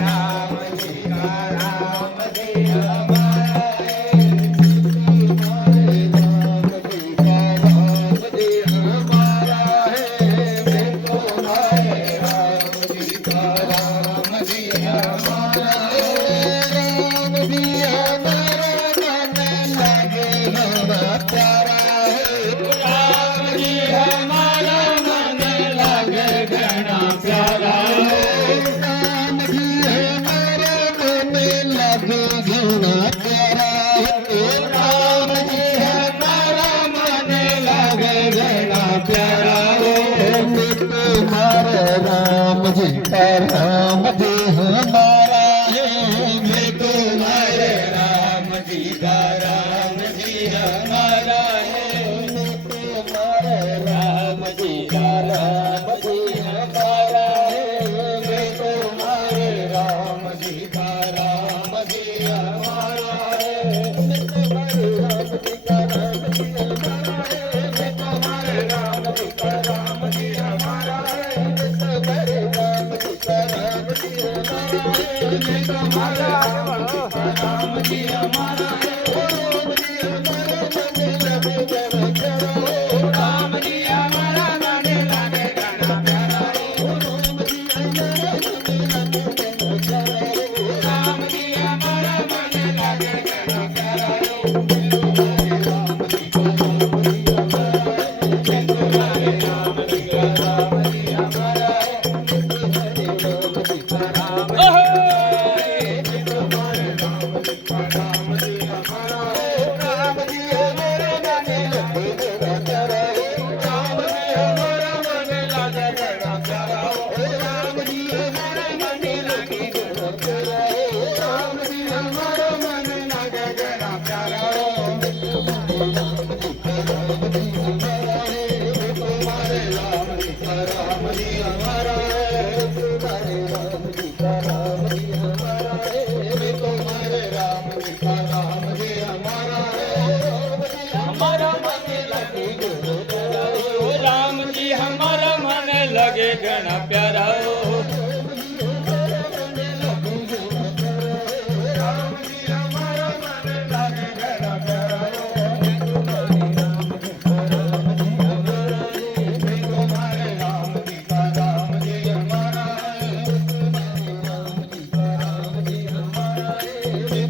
राम जी का राम जी हमारा है, मैं तुम्हारे राम जी का राम जी हमारा है, मैं तुम्हारे राम जी का राम जी हमारा है, मैं तुम्हारे राम जी का राम जी हमारा है, मैं तुम्हारे राम जी का राम जी हमारा है, मैं तुम्हारे राम जी का राम जी हमारा है। तुम्हारा राम जी हमारा है, राम जी हमारा लागे लागे गाना प्यारा, राम जी हमारा लागे लागे गाना प्यारा,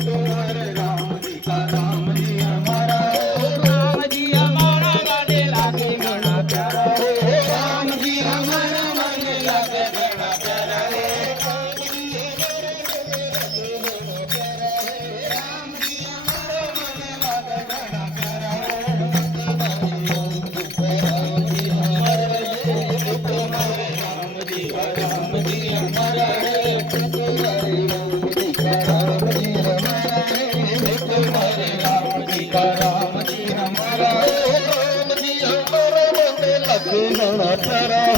तुम्हारे राम जी का राम जी हमारा है, लगे घना प्यारा घना प्यारा हो,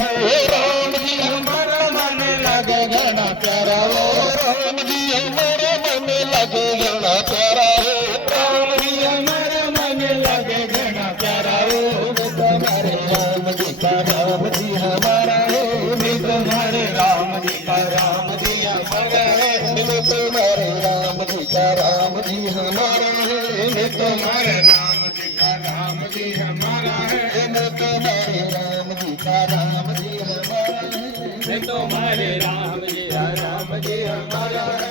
राम जी हमारा मन लगे घना प्यारा हो, राम जी हमारा मन लगे घना प्यारा हो, राम जी हमारा मन लगे घना प्यारा हो, तुम्हारे राम जी का राम जी हमारा है, मैं तुम्हारे राम जी का राम जी हमारा है, मैं तुम्हारे राम जी का राम जी हमारा है, मैं तुम्हारे राम जी का राम जी हमारा है, मैं तुम्हारे राम जी का राम जी हमारा है, मैं तुम्हारे राम जी का राम जी हमारा है।